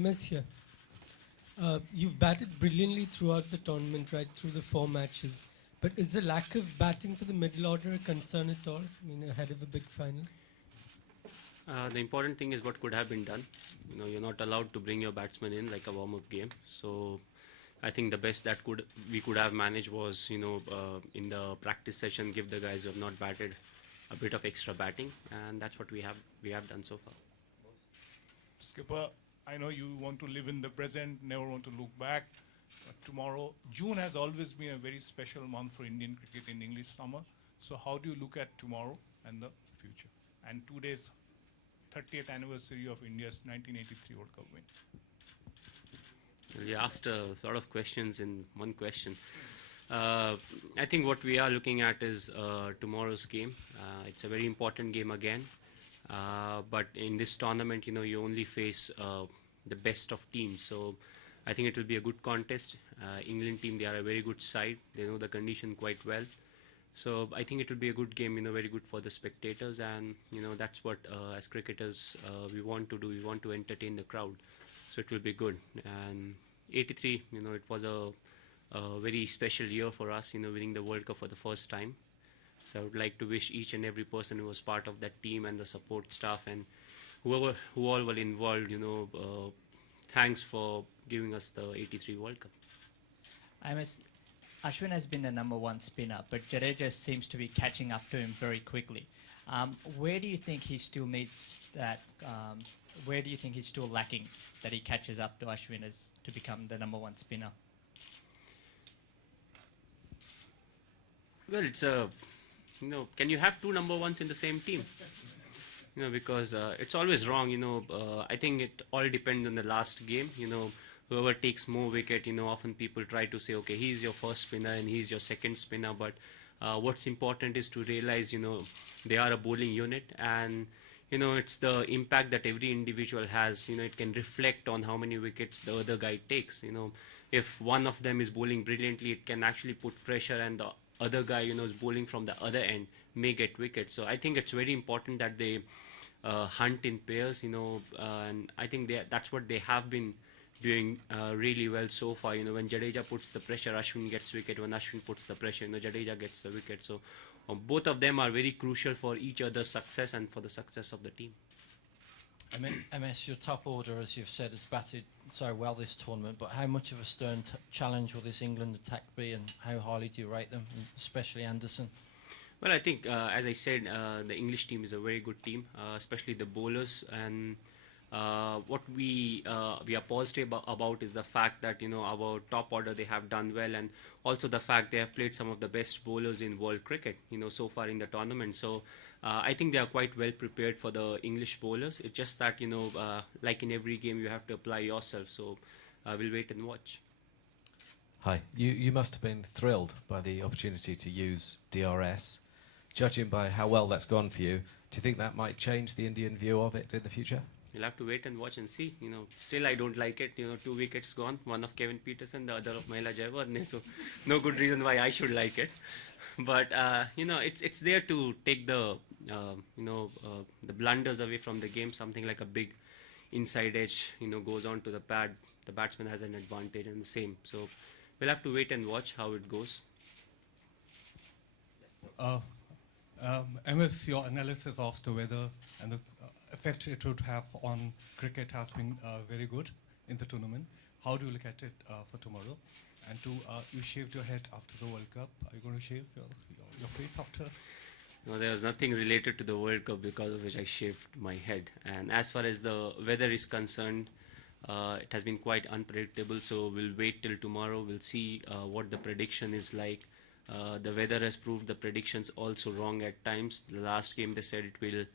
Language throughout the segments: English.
MS here. You've batted brilliantly throughout the tournament, right through the 4 matches. But is the lack of batting for the middle order a concern at all? I mean, ahead of a big final? The important thing is what could have been done. You're not allowed to bring your batsmen in like a warm-up game. So I think the best that we could have managed was, in the practice session, give the guys who have not batted a bit of extra batting, and that's what we have done so far. Skipper, I know you want to live in the present, never want to look back. But tomorrow, June has always been a very special month for Indian cricket in English summer. So how do you look at tomorrow and the future? And 2 days, 30th anniversary of India's 1983 World Cup win. You asked a lot of questions in one question. I think what we are looking at is tomorrow's game. It's a very important game again. But in this tournament, you only face the best of teams. So I think it will be a good contest. England team, they are a very good side. They know the condition quite well. So I think it will be a good game, very good for the spectators. And, that's what, as cricketers, we want to do. We want to entertain the crowd. So it will be good. And 83, it was a very special year for us, winning the World Cup for the first time. So I would like to wish each and every person who was part of that team and the support staff and who all were involved, thanks for giving us the 83 World Cup. Ashwin has been the #1 spinner, but Jadeja seems to be catching up to him very quickly. Where do you think he still needs that? Where do you think he's still lacking that he catches up to Ashwin as to become the #1 spinner? Well, it's can you have two #1s in the same team? Because it's always wrong. I think it all depends on the last game. Whoever takes more wicket, often people try to say, okay, he's your first spinner and he's your second spinner. But what's important is to realize, they are a bowling unit, and it's the impact that every individual has. It can reflect on how many wickets the other guy takes. If one of them is bowling brilliantly, it can actually put pressure, and the other guy, is bowling from the other end, may get wickets. So I think it's very important that they hunt in pairs, and I think that's what they have been doing really well so far. When Jadeja puts the pressure, Ashwin gets wicket. When Ashwin puts the pressure, Jadeja gets the wicket. So both of them are very crucial for each other's success and for the success of the team. I mean, MS, your top order, as you've said, has batted so well this tournament, but how much of a stern challenge will this England attack be, and how highly do you rate them, especially Anderson? Well, I think, as I said, the English team is a very good team, especially the bowlers. And what we are positive about is the fact that, our top order, they have done well, and also the fact they have played some of the best bowlers in world cricket, so far in the tournament. So I think they are quite well prepared for the English bowlers. It's just that, like in every game, you have to apply yourself. So we'll wait and watch. Hi. You must have been thrilled by the opportunity to use DRS. Judging by how well that's gone for you, do you think that might change the Indian view of it in the future? You'll have to wait and watch and see. Still I don't like it. 2 wickets gone, one of Kevin Peterson, the other of Mahela Jayawardene. So no good reason why I should like it. But it's there to take the the blunders away from the game. Something like a big inside edge, goes on to the pad. The batsman has an advantage, and the same. So we'll have to wait and watch how it goes. MS, your analysis of the weather and the effect it would have on cricket has been very good in the tournament. How do you look at it for tomorrow? And you shaved your head after the World Cup. Are you going to shave your face after? No, there was nothing related to the World Cup because of which I shaved my head. And as far as the weather is concerned, it has been quite unpredictable. So we'll wait till tomorrow. We'll see what the prediction is like. The weather has proved the predictions also wrong at times. The last game they said it will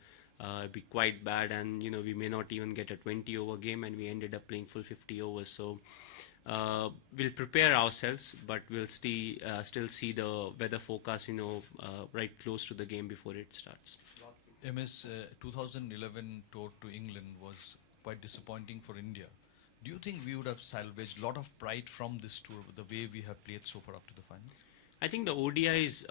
be quite bad, and we may not even get a 20-over game, and we ended up playing full 50 overs. So we'll prepare ourselves, but we'll still see the weather forecast right close to the game before it starts. MS, 2011 tour to England was quite disappointing for India. Do you think we would have salvaged a lot of pride from this tour, the way we have played so far up to the finals? I think the ODIs,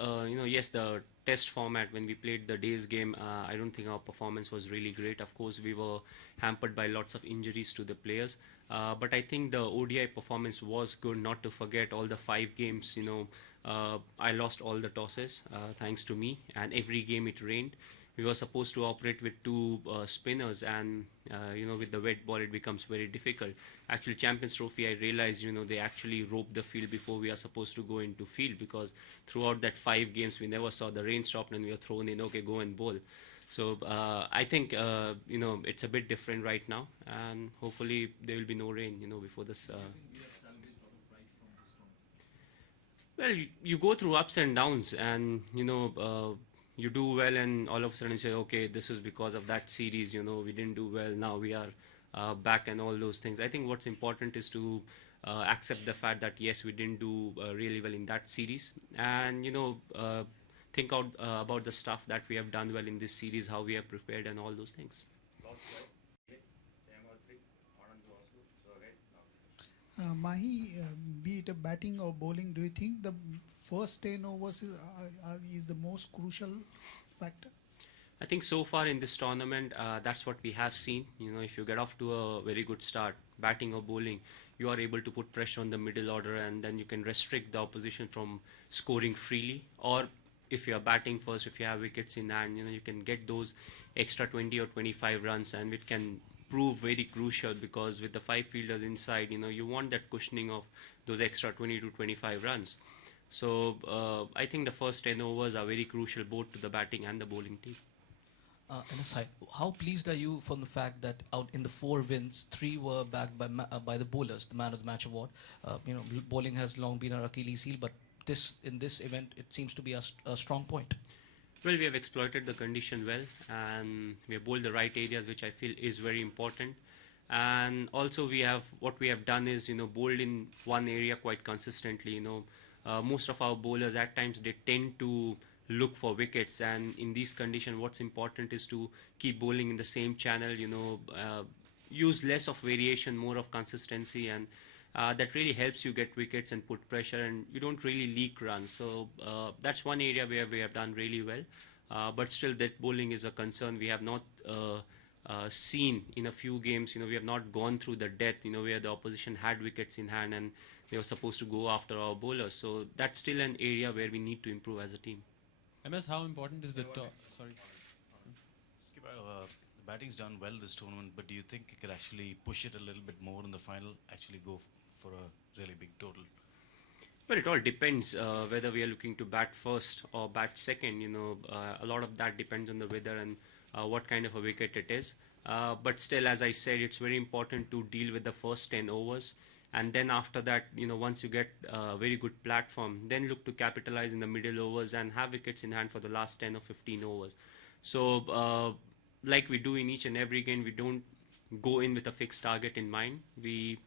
yes, the test format when we played the days game, I don't think our performance was really great. Of course, we were hampered by lots of injuries to the players. But I think the ODI performance was good, not to forget all the 5 games, I lost all the tosses, thanks to me, and every game it rained. We were supposed to operate with 2 spinners, and with the wet ball it becomes very difficult. Actually, Champions Trophy, I realized they actually rope the field before we are supposed to go into field, because throughout that 5 games we never saw the rain stop, and we were thrown in, okay, go and bowl. So I think it's a bit different right now, and hopefully there will be no rain before this. Well, you go through ups and downs, and you do well, and all of a sudden you say, okay, this is because of that series. We didn't do well. Now we are back, and all those things. I think what's important is to accept the fact that yes, we didn't do really well in that series, and think out about the stuff that we have done well in this series, how we have prepared, and all those things. Mahi, be it a batting or bowling, do you think the first 10 overs is the most crucial factor? I think so far in this tournament, that's what we have seen. If you get off to a very good start, batting or bowling, you are able to put pressure on the middle order, and then you can restrict the opposition from scoring freely. Or if you are batting first, if you have wickets in hand, you can get those extra 20 or 25 runs, and it can prove very crucial, because with the 5 fielders inside, you want that cushioning of those extra 20 to 25 runs. So I think the first 10 overs are very crucial, both to the batting and the bowling team. Aside, how pleased are you from the fact that out in the 4 wins, 3 were backed by the bowlers, the Man of the Match award? Bowling has long been our Achilles heel, but in this event, it seems to be a strong point. Well, we have exploited the condition well, and we have bowled the right areas, which I feel is very important. And also what we have done is, bowled in one area quite consistently. Most of our bowlers at times, they tend to look for wickets, and in these conditions, what's important is to keep bowling in the same channel, use less of variation, more of consistency, and that really helps you get wickets and put pressure, and you don't really leak runs. So that's one area where we have done really well. But still, that bowling is a concern. We have not seen in a few games, we have not gone through the death, where the opposition had wickets in hand and they were supposed to go after our bowlers. So that's still an area where we need to improve as a team. MS, how important is the sorry? Skipper, the batting's done well this tournament, but do you think you could actually push it a little bit more in the final, actually go for a really big total? Well, it all depends whether we are looking to bat first or bat second. A lot of that depends on the weather and what kind of a wicket it is. But still, as I said, it's very important to deal with the first 10 overs. And then after that, once you get a very good platform, then look to capitalize in the middle overs and have wickets in hand for the last 10 or 15 overs. So, like we do in each and every game, we don't go in with a fixed target in mind. We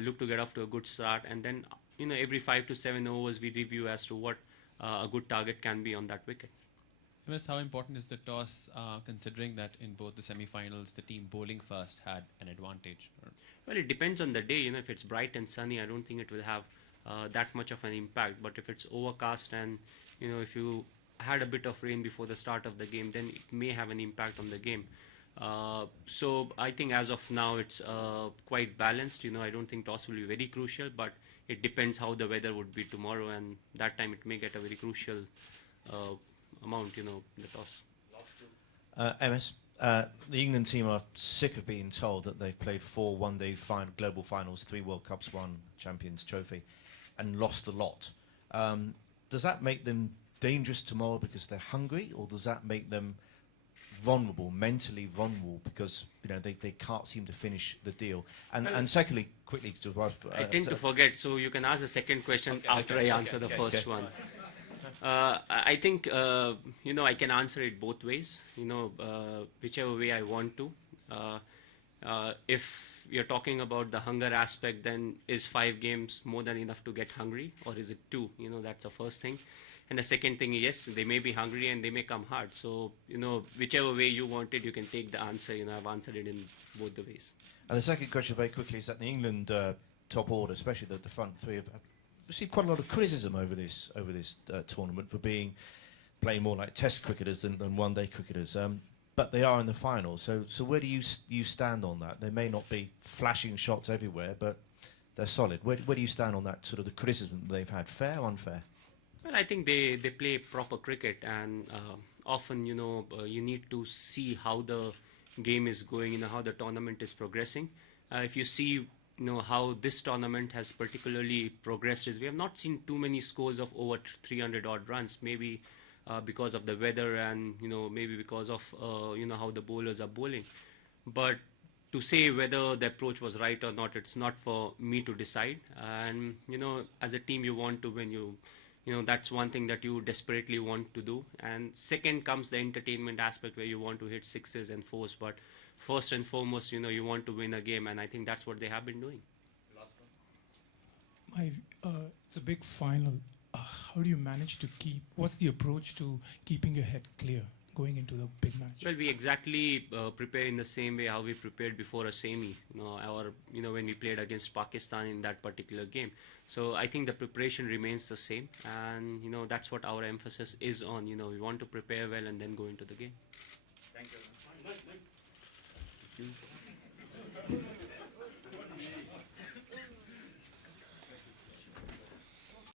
look to get off to a good start, and then every 5 to 7 overs we review as to what a good target can be on that wicket. MS, how important is the toss, considering that in both the semi-finals, the team bowling first had an advantage? Well, it depends on the day. If it's bright and sunny, I don't think it will have that much of an impact. But if it's overcast and, if you had a bit of rain before the start of the game, then it may have an impact on the game. So I think as of now, it's quite balanced. I don't think toss will be very crucial, but it depends how the weather would be tomorrow, and that time it may get a very crucial amount, the toss. MS, the England team are sick of being told that they've played 4 one-day global finals, 3 World Cups, 1 Champions Trophy, and lost a lot. Does that make them dangerous tomorrow because they're hungry, or does that make them vulnerable, mentally vulnerable, because they can't seem to finish the deal? And secondly, quickly, I tend to forget, so you can ask the second question after I answer the first one. I think I can answer it both ways. Whichever way I want to. If you're talking about the hunger aspect, then is 5 games more than enough to get hungry, or is it 2? That's the first thing. And the second thing, yes, they may be hungry and they may come hard. So, whichever way you want it, you can take the answer. I've answered it in both the ways. And the second question, very quickly, is that the England top order, especially the front 3, have received quite a lot of criticism over this tournament for playing more like Test cricketers than one-day cricketers. But they are in the final. So where do you stand on that? They may not be flashing shots everywhere, but they're solid. Where do you stand on that sort of the criticism they've had? Fair or unfair? Well, I think they play proper cricket, and often, you need to see how the game is going, how the tournament is progressing. If you see, how this tournament has particularly progressed is we have not seen too many scores of over 300 odd runs, maybe because of the weather and, maybe because of, how the bowlers are bowling. But to say whether the approach was right or not, it's not for me to decide. And, as a team, you want to win. That's one thing that you desperately want to do. And second comes the entertainment aspect where you want to hit sixes and fours. But first and foremost, you want to win a game. And I think that's what they have been doing. It's a big final. How do you manage to what's the approach to keeping your head clear going into the big match? Well, we exactly prepare in the same way how we prepared before a semi, or when we played against Pakistan in that particular game. So I think the preparation remains the same, and that's what our emphasis is on. We want to prepare well and then go into the game. Thank you.